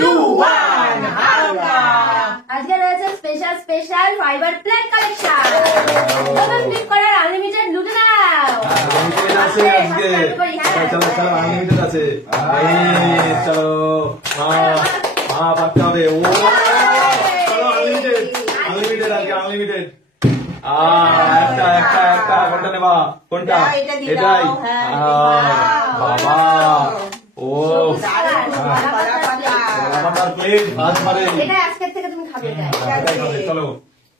2, 1, হালকা। আজকে রয়েছে special special fibre plate collection. তোমরা ক্লিক করার আনলিমিটেড লুটে নাও। আনলিমিটেড আছে আজকে। চলো চলো আনলিমিটেড আছে। এই চলো পাকতে হবে। ও চলো আনলিমিটেড আনলিমিটেড আজকে আনলিমিটেড। একটা একটা একটা কোনটা নেবা? কোনটা? এটাই। বাবা ও আমার প্লেট ভাত মারে। এটা আজকের থেকে তুমি খাবে এটা। চলো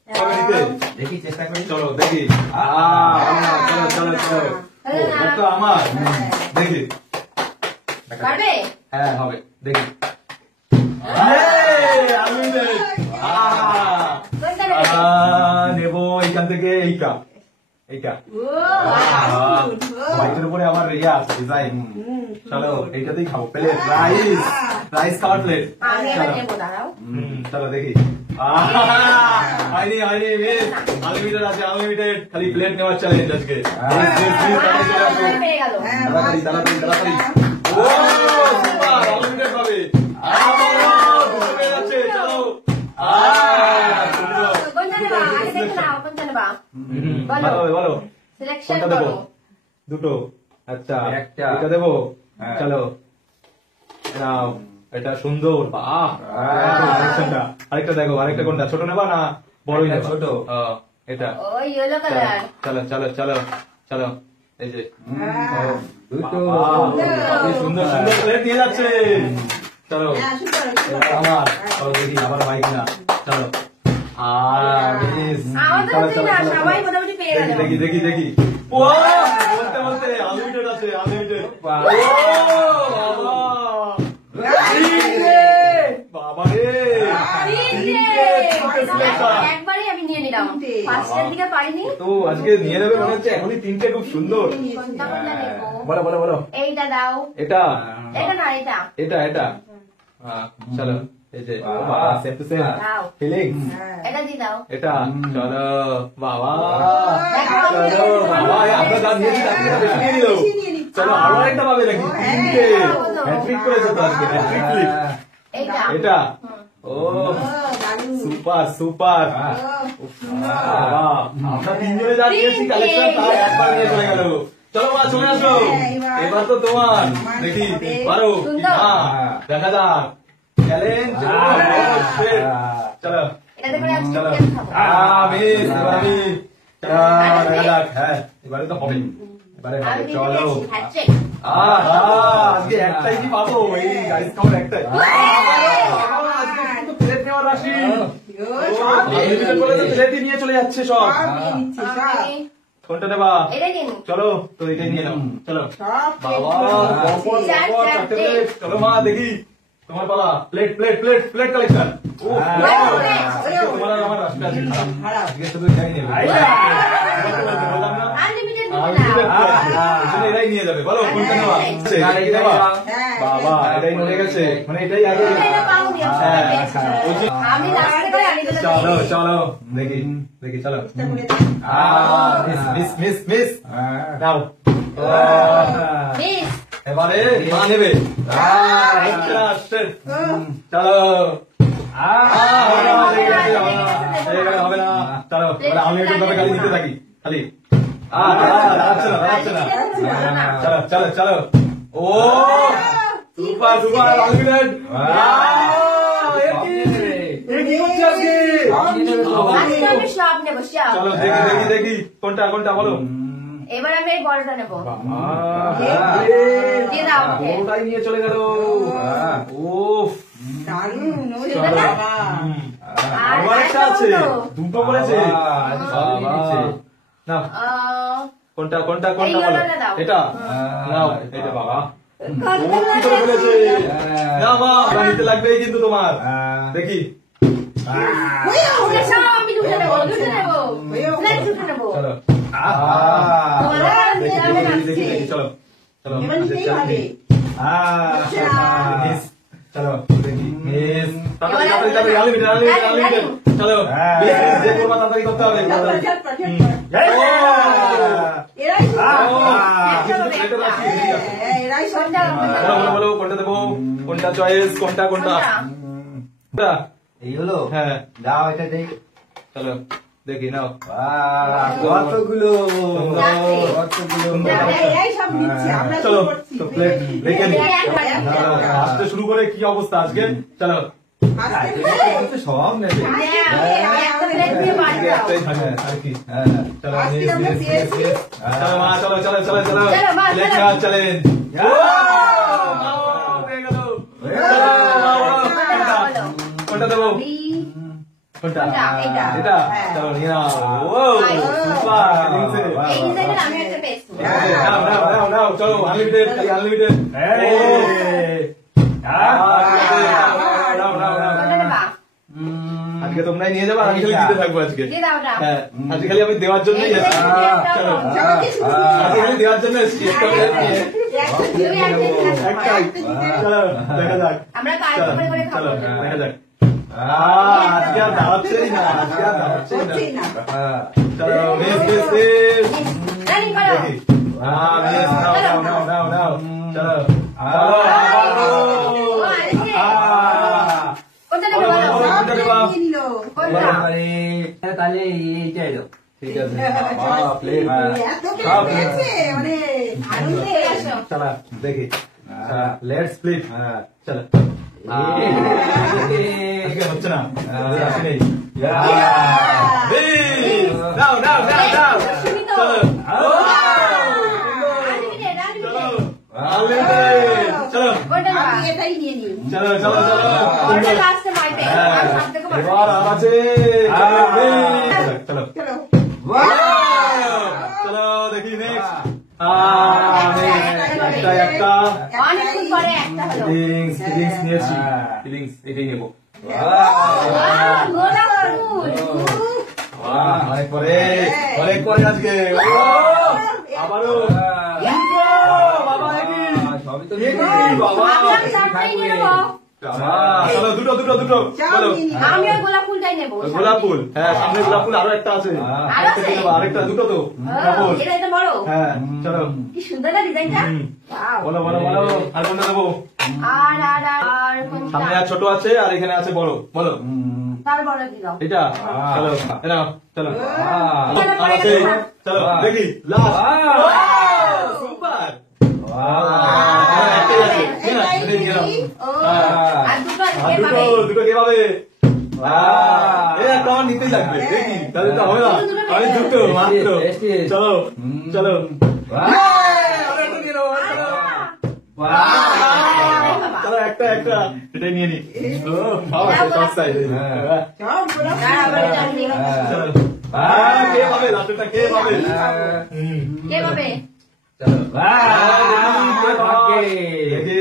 কবে নিতে দেখি চেষ্টা করি। চলো দেখি। চলো চলো চলো ওটা আমার দেখি পারবে? হ্যাঁ হবে দেখি। নেবো এইখান থেকে এইটা এইটা হোয়াইটের উপরে আমার ইয়া আছে ডিজাইন। চলো এইটাতেই খাবো। প্লেট রাইস রাইস খাওয়ার প্লেট। আমি এবার নেবো, দাঁড়াও। চলো দেখি। হয়নি হয়নি মিস আনলিমিটেড আছে আনলিমিটেড। খালি প্লেট নেওয়ার চ্যালেঞ্জ আজকে। পেয়ে গেল। তাড়াতাড়ি তাড়াতাড়ি তাড়াতাড়ি। ও সুপার আনলিমিটেড পাবে। দুটো পেয়ে যাচ্ছে। চলো কোনটা নেবা? আগে দেখে নাও কোনটা নেবা। ভালো হবে বলো সিলেকশন কোনটা দেবো? করো। দুটো আচ্ছা একটা। এটা দেবো। চলো নাও এটা সুন্দর। বাহ কালেকশনটা। আরেকটা দেখো আরেকটা কোনটা? ছোট নেবা না বড়ই নেবা? ছোট। এটা ওই ইয়েলো কালার। চলো চলো চলো চলো এই যে দুটো সুন্দর সুন্দর প্লেট নিয়ে যাচ্ছে। চলো আমার চলো দেখি আবার বাইক না। চলো আমাদের না সবাই মোটামুটি পেয়ে গেল। দেখি দেখি দেখি। ও বলতে বলতে আনলিমিটেড আছে আনলিমিটেড। বাবা রে একবারই আমি নিয়ে নিলাম। ফার্স্টের দিকে পারিনি। তো আজকে নিয়ে নেবে মনে হচ্ছে। এখনই তিনটে খুব সুন্দর। কোনটা কোনটা নেবো? বলো বলো বলো। এইটা দাও। এটা এটা না এটা। এটা এটা চলো এই যে সেম টু সেম দাও। ফিলিংস। এটা দিয়ে দাও। এটা চলো বাবা চলো বাবা আপনার দাম নিয়ে দিন। আপনি বেশি নিয়ে নিল। চলো আরো একটা পাবে নাকি? তিনটে হ্যাট্রিক করেছে তো আজকে। Hattrick click. এইটা। এটা ও সুপার সুপার বাবা আমরা তিনজনে যা নিয়েছি কালেকশন তার একবার নিয়ে চলে গেল। চলো মা চলে আসো। এবার তো তোমার দেখি পারো দেখা যাক চ্যালেঞ্জ। চলো এটাতে করে আজকে চলো কেক খাবো। মিস এবার আমি দেখা যাক। হ্যাঁ এবারে তো হবে। এবারে হবে আমি চলো। দিয়েছি হ্যাট্রিক। আজকে একটাই কি পাবো? এই গাইস খাবার একটাই। আজকে শুধু প্লেট নেওয়ার রাশি। আনলিমিটেড বলে তো প্লেটই নিয়ে চলে যাচ্ছে সব। কোনটা নেবা? এটাই দিন। চলো তো এটাই নিয়ে নাও। চলো বাবা চারটে চারটে প্লেট। চলো মা দেখি তোমার পালা। Plate plate plate plate collection. তোমার আর আমার রাস্তা আছে। আজকে শুধু এটাই নেবে। বললাম না আনলিমিটেড এটাই নিয়ে যাবে। বলো কোনটা নেবা? এটাই নেবা? বাবা এটাই মনে গেছে মানে এটাই আগে। আমি লাস্টে করে আনি দিলাম। চলো চলো দেখি দেখি চলো। মিস মিস মিস নাও। মিস এবারে মা নেবে। চলো হবে না। চলো এবারে আনলিমিটেড ভাবে খালি নিতে থাকি খালি। দাঁড়াচ্ছে না দাঁড়াচ্ছে না। চলো চলো চলো। ও সুপার সুপার আনলিমিটেড। আজকে আমি সব নেবো সব। চলো দেখি দেখি দেখি কোনটা কোনটা বলো। এবার আমি এই বড়টা নেবো। দিয়ে দাও আমাকে। ওটাই নিয়ে চলে গেল। ওফ আবার একটা আছে। দুটো করেছে। নাও কোনটা কোনটা কোনটা বলো। এটা নাও এটা বাবা কি করে ফেলেছে। না মা নিতে লাগবে কিন্তু তোমার দেখি। আমি দুটো নেবো দুটো নেবো দুটো নেবো। চলো দেখি দেখি চলো চলো চলো দেখি Yes. তাড়াতাড়ি আনলিমিটেড চলো যে করবা তাড়াতাড়ি করতে হবে বলো কোনটা দেবো কোনটা চয়েস কোনটা এই হলো হ্যাঁ দাও এটা দেই চলো দেখি নাও কতগুলো চলো তো প্লেট রেখে নি আসতে শুরু করে কি অবস্থা আজকে চলো সব নেবে একটাই থাকে আর কি চলো চলো মা চলো চ্যালেঞ্জ কোনটা দেবো কোনটা এটা চলো নিয়ে নাও ও সুপার নাও চলো আনলিমিটেড আজকে তোমরাই নিয়ে যাবো আমি খালি দিতে থাকবো আজকে হ্যাঁ আজকে খালি আমি দেওয়ার জন্যই এসেছি চলো আজকে খালি দেওয়ার জন্য এসেছি চলো দেখা যাক চলো দেখা যাক আজকে আর দাঁড়াচ্ছেই না চলো বেশ দেখি নাও চলো তাহলে এইটাই দাও ঠিক আছে চলো দেখি লেটস স্প্লিট চলো আজকে হচ্ছে না আসে নেই নাও চলো চলো এবার আছে চলো চলো দেখি নেক্সট একটা ফিলিংস নিয়েছি ফিলিংস এটাই নেবো অনেক পরে আজকে আবারও চলো দুটো চলো গোলাপ ফুলটাই নেবো গোলাপ ফুল হ্যাঁ সামনে গোলাপ ফুল আরো একটা আছে আরেকটা দুটো তো বড় হ্যাঁ চলো কি সুন্দর না ডিজাইনটা বলো আর কোনটা দেবো আর সামনে আর ছোট আছে আর এখানে আছে বড় বলো তার বড় কি দাও এটা চলো এনাও চলো আছে চলো দেখি লাস্ট সুপার দুটো কে পাবে এটা নিতে লাগবে দেখি তাহলে তো হবে না আমি দুটো মাত্র চলো চলো চলো একটা এটাই নিয়ে নি কে পাবে লাস্টটা কে পাবে কে পাবে দেখি